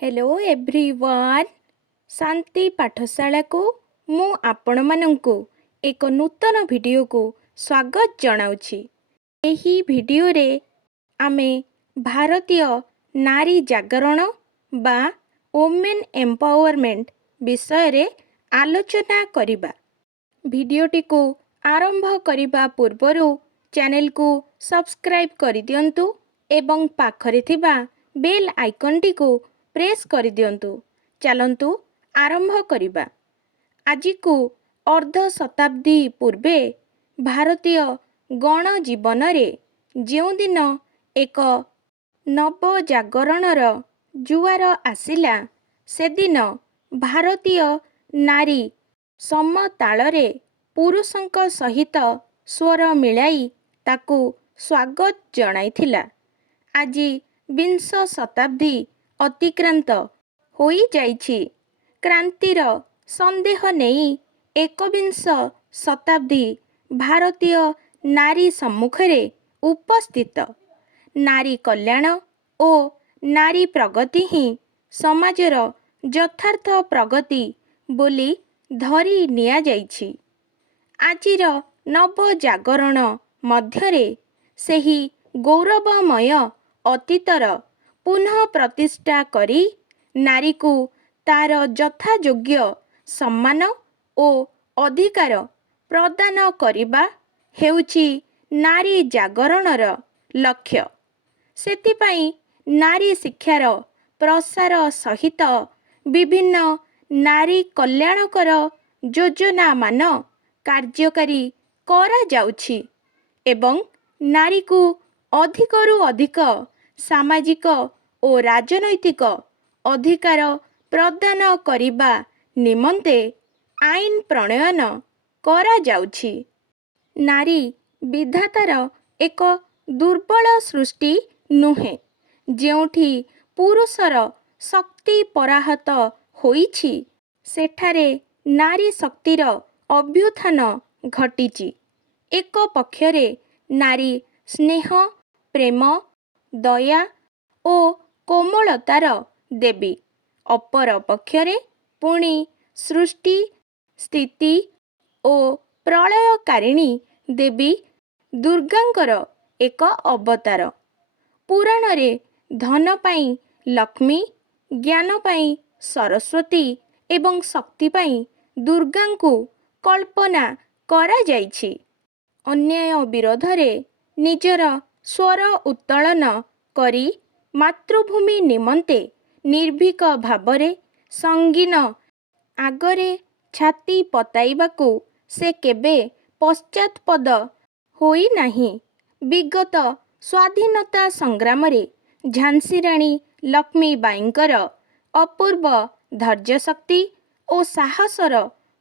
Hello everyone शांति पाठशाला को मु आपण मानंकु एक नूतन वीडियो को स्वागत जनाउछि। एही वीडियो रे आमे भारतीय नारी जागरण बा वुमेन एम्पावरमेंट विषय रे आलोचना करिबा। वीडियोटी को आरंभ करिबा पूर्वरु चैनल को सब्सक्राइब करि दियंतु एवं पाखरे थिबा बेल आइकन टी को प्रेस कर दियंतु। चलंतु आरंभ करिबा। आज को अर्ध शताब्दी पूर्वे भारतीय गण जीवन रे जेउ दिन एक नव जागरणर जुआर आसिला से दिन भारतीय नारी समताଳରେ पुरुषଙ୍କ सहित स्वर मिलाई ताकू स्वागत जणाइथिला। आज विंश शताब्दी अतिक्रांत होई जाइछि। क्रांतिर संदेह नहीं एकविंश शताब्दी भारतीय नारी सम्मुखरे उपस्थित। नारी कल्याण और नारी प्रगति ही समाजर यथार्थ प्रगति बोली धरी निया जाइछि। आजिर नव जागरण मध्यरे सेही गौरवमय अतीतर पुनः प्रतिष्ठा करी नारी को तार यथायोग्य सम्मान और अधिकार प्रदान करिबा हेउछि नारी जागरणर लक्ष्य। सेतिपाई नारी शिक्षार प्रसार सहित विभिन्न नारी कल्याणकर योजना मान कार्यकारी करा जाउछि एवं नारी को अधिकरु अधिक सामाजिक और राजनैतिक अधिकार प्रदान करिबा निमंते आईन प्रणयन करा जाउछि। नारी विधातार एक दुर्बल सृष्टि नुहे जेउठी पुरुषर शक्ति पराहत होइछि सेठारे नारी शक्तिर अभ्युत्थान घटिछि। एक पक्षरे नारी स्नेह प्रेम दया और कोमलतार देवी, अपर पक्षरे पुणी सृष्टि स्थिति और प्रलयकारिणी देवी दुर्गांकर एक अवतार। पुराण रे धन पाई लक्ष्मी, ज्ञान पाई सरस्वती एवं शक्ति पाई दुर्गा को कल्पना करा जाइछि। अन्याय विरोधरे निजर स्वर उत्तोलन करी मातृभूमि निमंते निर्भीक भावरे संगीन आगरे छाती पताइबाकू से केबे पश्चात्पद होई नाही। विगत स्वाधीनता संग्राम रे झांसी राणी लक्ष्मीबाईंकर अपूर्व धैर्य शक्ति और साहसर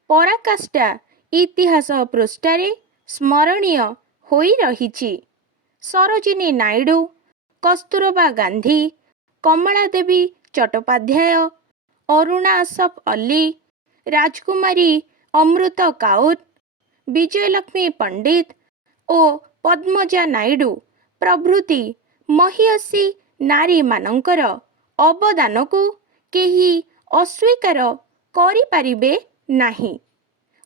पराकाष्ठा इतिहास पृष्ठारे स्मरणीय होई रहिछि। सरोजिनी नायडू, कस्तूरबा गांधी, कमला देवी चट्टोपाध्याय, अरुणा असफ अली, राजकुमारी अमृत काउत, विजयलक्ष्मी पंडित और पद्मजा नायडू प्रभृति महियसी नारी मानंकर अवदान को केही अस्वीकार करि पारिबे नाही।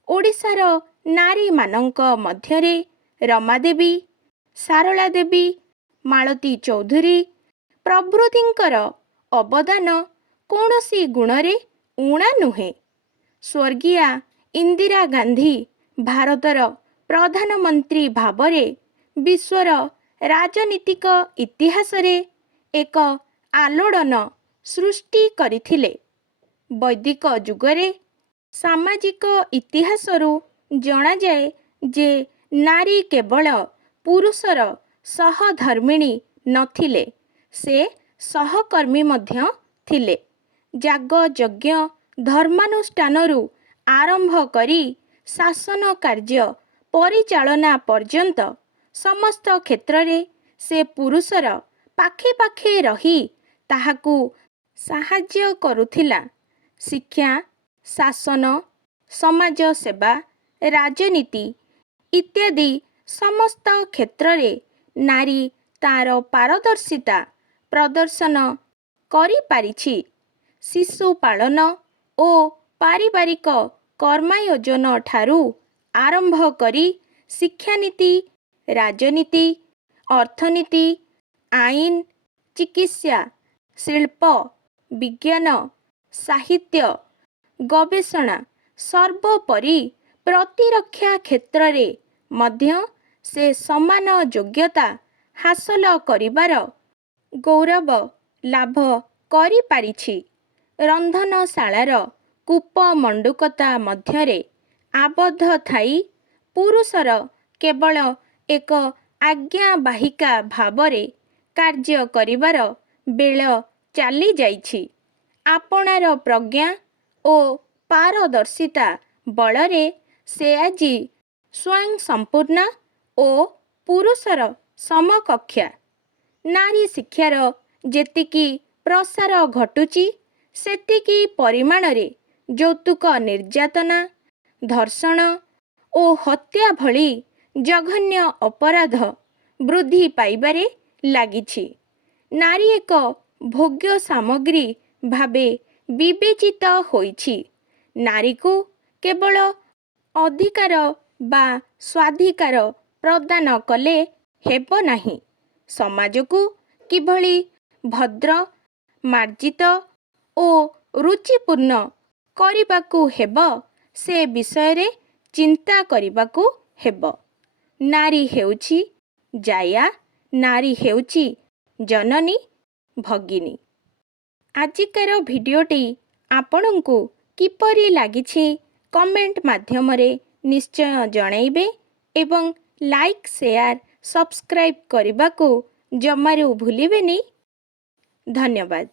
ओडिशार नारी मानंक मध्यरे रमादेवी, सारला देवी, मालती चौधुरी प्रभृतिंकर अवदान कौनसी गुणरे ऊणा नुहे। स्वर्गीया इंदिरा गांधी भारतर प्रधानमंत्री भावरे विश्वर राजनीतिक इतिहास रे एक आलोड़न सृष्टि करिथिले। वैदिक जुगरे सामाजिक इतिहासरू जना जाए जे नारी केवल पुरुषर सहधर्मिणी नथिले, से सहकर्मी मध्य थिले। जाग यज्ञ धर्मानुष्ठानरू आरंभ करी शासन कार्य परिचालना पर्यंत समस्त क्षेत्र रे से पुरुषर पाखे पाखे रही ताहाकू साहाय्य करुथिला। शिक्षा, शासन, समाज सेवा, राजनीति इत्यादि समस्त क्षेत्र रे नारी तार पारदर्शिता प्रदर्शन करि पारिछि। ଶିଶୁ ପାଳନ ଓ ପାରିବାରିକ କର୍ମାୟୋଜନ ଠାରୁ ଆରମ୍ଭ କରି ଶିକ୍ଷାନୀତି, ରାଜନୀତି, ଅର୍ଥନୀତି, ଆଇନ, ଚିକିତ୍ସା, ଶିଳ୍ପ, ବିଜ୍ଞାନ, ସାହିତ୍ୟ, ଗବେଷଣା ସର୍ବୋପରି ପ୍ରତିରକ୍ଷା କ୍ଷେତ୍ରରେ ମଧ୍ୟ ସେ ସମାନ ଯୋଗ୍ୟତା ହାସଲ କରିବାର ଗୌରବ ଲାଭ କରିପାରିଛି। ରନ୍ଧନଶାଳାର କୂପମଣ୍ଡୁକତା ମଧ୍ୟରେ ଆବଦ୍ଧ ଥାଇ ପୁରୁଷର କେବଳ ଏକ ଆଜ୍ଞାବାହିକା ଭାବରେ କାର୍ଯ୍ୟ କରିବାର ବେଳ ଚାଲିଯାଇଛି। ଆପଣାର ପ୍ରଜ୍ଞା ଓ ପାରଦର୍ଶିତା ବଳରେ ସେ ଆଜି ସ୍ୱୟଂ ସମ୍ପୂର୍ଣ୍ଣ ଓ ପୁରୁଷର ସମକକ୍ଷା। ନାରୀ ଶିକ୍ଷାର ଯେତିକି ପ୍ରସାର ଘଟୁଛି ସେତିକି ପରିମାଣରେ ଯୌତୁକ ନିର୍ଯାତନା, ଧର୍ଷଣ ଓ ହତ୍ୟା ଭଳି ଜଘନ୍ୟ ଅପରାଧ ବୃଦ୍ଧି ପାଇବାରେ ଲାଗିଛି। ନାରୀ ଏକ ଭୋଗ୍ୟ ସାମଗ୍ରୀ ଭାବେ ବିବେଚିତ ହୋଇଛି। ନାରୀକୁ କେବଳ ଅଧିକାର ବା ସ୍ୱାଧିକାର ପ୍ରଦାନ କଲେ ହେବ ନାହିଁ, ସମାଜକୁ କିଭଳି ଭଦ୍ର, ମାର୍ଜିତ ଓ ରୁଚିପୂର୍ଣ୍ଣ କରିବାକୁ ହେବ ସେ ବିଷୟରେ ଚିନ୍ତା କରିବାକୁ ହେବ। ନାରୀ ହେଉଛି ଜାୟା, ନାରୀ ହେଉଛି ଜନନୀ, ଭଗିନୀ। ଆଜିକାର ଭିଡ଼ିଓଟି ଆପଣଙ୍କୁ କିପରି ଲାଗିଛି କମେଣ୍ଟ ମାଧ୍ୟମରେ ନିଶ୍ଚୟ ଜଣାଇବେ ଏବଂ ଲାଇକ୍, ସେୟାର, ସବସ୍କ୍ରାଇବ୍ କରିବାକୁ ଜମାରୁ ଭୁଲିବେନି। ଧନ୍ୟବାଦ।